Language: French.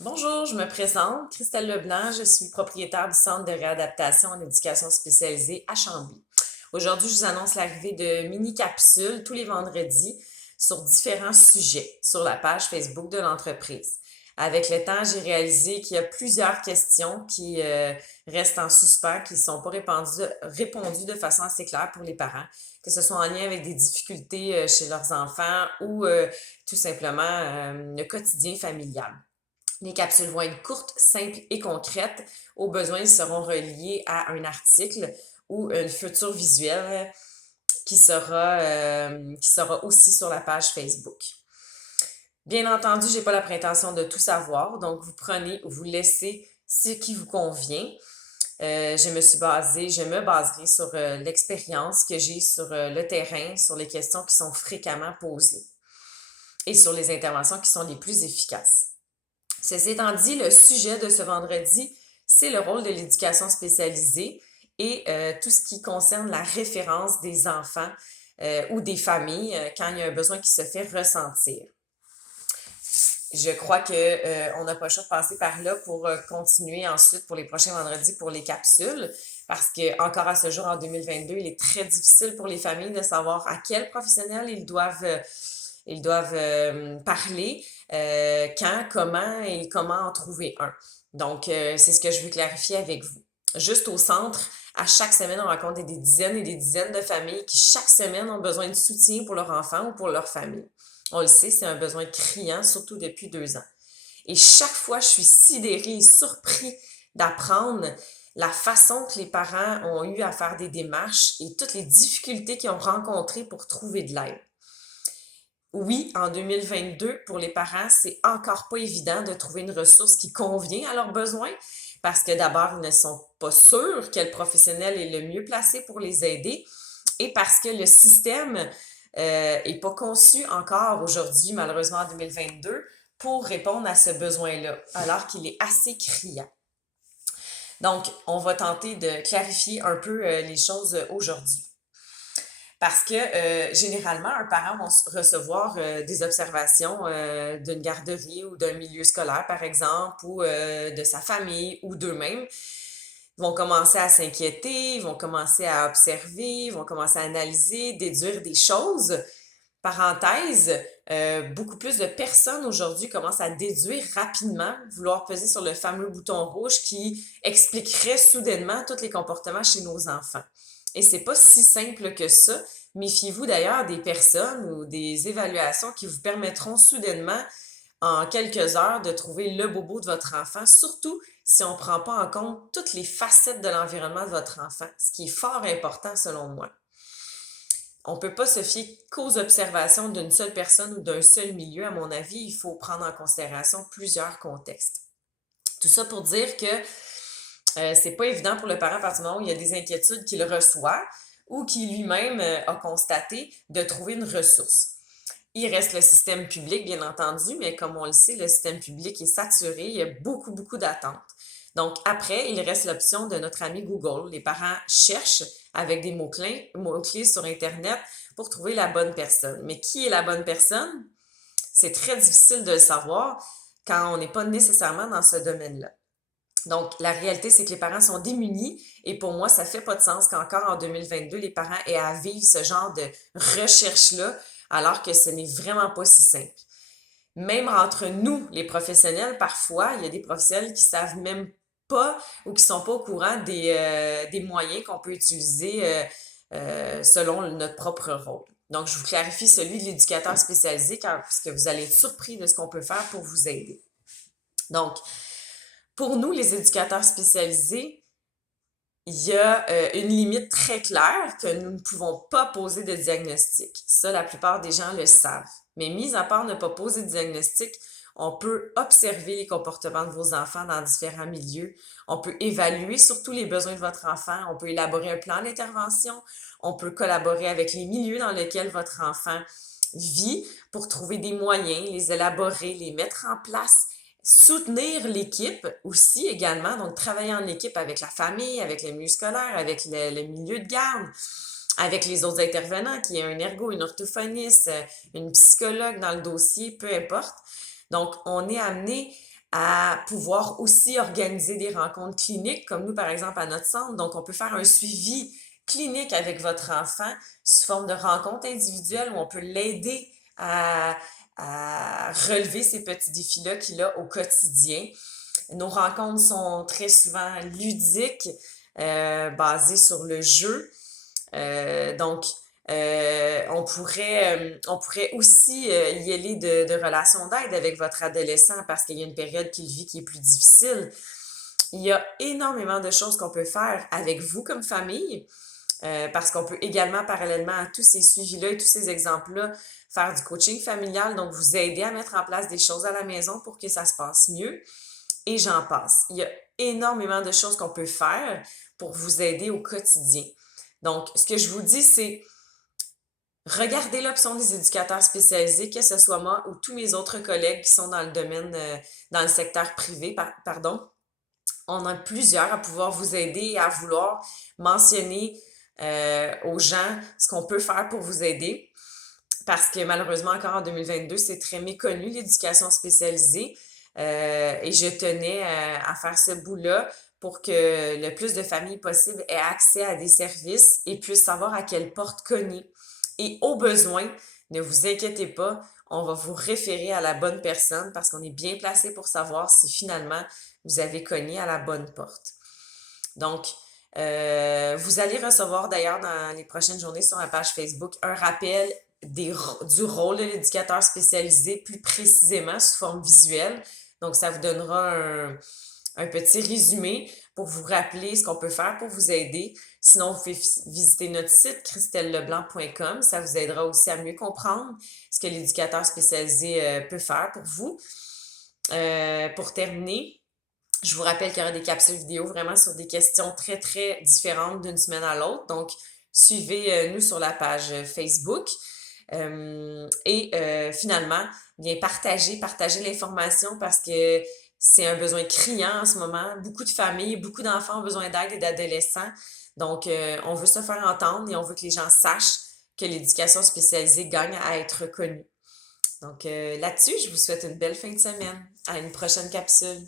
Bonjour, je me présente, Christelle Leblanc, je suis propriétaire du Centre de réadaptation en éducation spécialisée à Chambly. Aujourd'hui, je vous annonce l'arrivée de mini-capsules tous les vendredis sur différents sujets sur la page Facebook de l'entreprise. Avec le temps, j'ai réalisé qu'il y a plusieurs questions qui restent en suspens, qui ne sont pas répondues de façon assez claire pour les parents, que ce soit en lien avec des difficultés chez leurs enfants ou tout simplement le quotidien familial. Les capsules vont être courtes, simples et concrètes. Au besoin, ils seront reliés à un article ou une future visuelle qui sera aussi sur la page Facebook. Bien entendu, j'ai pas la prétention de tout savoir, donc vous prenez ou vous laissez ce qui vous convient. Je me baserai sur l'expérience que j'ai sur le terrain, sur les questions qui sont fréquemment posées et sur les interventions qui sont les plus efficaces. Ceci étant dit, le sujet de ce vendredi, c'est le rôle de l'éducation spécialisée et tout ce qui concerne la référence des enfants ou des familles quand il y a un besoin qui se fait ressentir. Je crois que on n'a pas le choix de passer par là pour continuer ensuite pour les prochains vendredis pour les capsules, parce que encore à ce jour en 2022, il est très difficile pour les familles de savoir à quel professionnel ils doivent parler, quand, comment et comment en trouver un. Donc, c'est ce que je veux clarifier avec vous. Juste au centre, à chaque semaine, on rencontre des dizaines et des dizaines de familles qui, chaque semaine, ont besoin de soutien pour leur enfant ou pour leur famille. On le sait, c'est un besoin criant, surtout depuis 2 ans. Et chaque fois, je suis sidérée et surpris d'apprendre la façon que les parents ont eu à faire des démarches et toutes les difficultés qu'ils ont rencontrées pour trouver de l'aide. Oui, en 2022, pour les parents, c'est encore pas évident de trouver une ressource qui convient à leurs besoins parce que d'abord, ils ne sont pas sûrs quel professionnel est le mieux placé pour les aider et parce que le système est pas conçu encore aujourd'hui, malheureusement en 2022, pour répondre à ce besoin-là, alors qu'il est assez criant. Donc, on va tenter de clarifier un peu les choses aujourd'hui. Parce que généralement, un parent va recevoir des observations d'une garderie ou d'un milieu scolaire, par exemple, ou de sa famille ou d'eux-mêmes. Ils vont commencer à s'inquiéter, ils vont commencer à observer, ils vont commencer à analyser, déduire des choses. Parenthèse, beaucoup plus de personnes aujourd'hui commencent à déduire rapidement, vouloir peser sur le fameux bouton rouge qui expliquerait soudainement tous les comportements chez nos enfants. Et c'est pas si simple que ça. Méfiez-vous d'ailleurs des personnes ou des évaluations qui vous permettront soudainement, en quelques heures, de trouver le bobo de votre enfant, surtout si on ne prend pas en compte toutes les facettes de l'environnement de votre enfant, ce qui est fort important selon moi. On ne peut pas se fier qu'aux observations d'une seule personne ou d'un seul milieu. À mon avis, il faut prendre en considération plusieurs contextes. Tout ça pour dire que c'est pas évident pour le parent à partir du moment où il y a des inquiétudes qu'il reçoit ou qui lui-même a constaté de trouver une ressource. Il reste le système public, bien entendu, mais comme on le sait, le système public est saturé, il y a beaucoup, beaucoup d'attentes. Donc, après, il reste l'option de notre ami Google. Les parents cherchent avec des mots-clés sur Internet pour trouver la bonne personne. Mais qui est la bonne personne? C'est très difficile de le savoir quand on n'est pas nécessairement dans ce domaine-là. Donc, la réalité, c'est que les parents sont démunis et pour moi, ça fait pas de sens qu'encore en 2022, les parents aient à vivre ce genre de recherche-là alors que ce n'est vraiment pas si simple. Même entre nous, les professionnels, parfois, il y a des professionnels qui savent même pas ou qui sont pas au courant des moyens qu'on peut utiliser selon notre propre rôle. Donc, je vous clarifie celui de l'éducateur spécialisé parce que vous allez être surpris de ce qu'on peut faire pour vous aider. Donc, pour nous, les éducateurs spécialisés, il y a une limite très claire que nous ne pouvons pas poser de diagnostic. Ça, la plupart des gens le savent. Mais mis à part ne pas poser de diagnostic, on peut observer les comportements de vos enfants dans différents milieux. On peut évaluer surtout les besoins de votre enfant. On peut élaborer un plan d'intervention. On peut collaborer avec les milieux dans lesquels votre enfant vit pour trouver des moyens, les élaborer, les mettre en place, soutenir l'équipe aussi également, donc travailler en équipe avec la famille, avec le milieu scolaire, avec le milieu de garde, avec les autres intervenants, qui est un ergo, une orthophoniste, une psychologue dans le dossier, peu importe. Donc, on est amené à pouvoir aussi organiser des rencontres cliniques, comme nous, par exemple, à notre centre. Donc, on peut faire un suivi clinique avec votre enfant sous forme de rencontres individuelles où on peut l'aider à relever ces petits défis-là qu'il a au quotidien. Nos rencontres sont très souvent ludiques, basées sur le jeu. Donc, on pourrait aussi y aller de relations d'aide avec votre adolescent parce qu'il y a une période qu'il vit qui est plus difficile. Il y a énormément de choses qu'on peut faire avec vous comme famille, parce qu'on peut également, parallèlement à tous ces suivis-là et tous ces exemples-là, faire du coaching familial, donc vous aider à mettre en place des choses à la maison pour que ça se passe mieux. Et j'en passe. Il y a énormément de choses qu'on peut faire pour vous aider au quotidien. Donc, ce que je vous dis, c'est regardez l'option des éducateurs spécialisés, que ce soit moi ou tous mes autres collègues qui sont dans le domaine, dans le secteur privé, pardon. On a plusieurs à pouvoir vous aider et à vouloir mentionner aux gens ce qu'on peut faire pour vous aider. Parce que malheureusement, encore en 2022, c'est très méconnu, l'éducation spécialisée. Et je tenais à faire ce bout-là pour que le plus de familles possible aient accès à des services et puissent savoir à quelle porte cogner. Et au besoin, ne vous inquiétez pas, on va vous référer à la bonne personne parce qu'on est bien placé pour savoir si finalement vous avez cogné à la bonne porte. Donc, vous allez recevoir d'ailleurs dans les prochaines journées sur ma page Facebook un rappel du rôle de l'éducateur spécialisé plus précisément sous forme visuelle. Donc, ça vous donnera un petit résumé pour vous rappeler ce qu'on peut faire pour vous aider. Sinon, vous pouvez visiter notre site christelleleblanc.com. Ça vous aidera aussi à mieux comprendre ce que l'éducateur spécialisé peut faire pour vous. Pour terminer, je vous rappelle qu'il y aura des capsules vidéo vraiment sur des questions très, très différentes d'une semaine à l'autre. Donc, suivez-nous sur la page Facebook. Finalement, bien partagez l'information parce que c'est un besoin criant en ce moment. Beaucoup de familles, beaucoup d'enfants ont besoin d'aide et d'adolescents. Donc, on veut se faire entendre et on veut que les gens sachent que l'éducation spécialisée gagne à être reconnue. Donc, là-dessus, je vous souhaite une belle fin de semaine. À une prochaine capsule.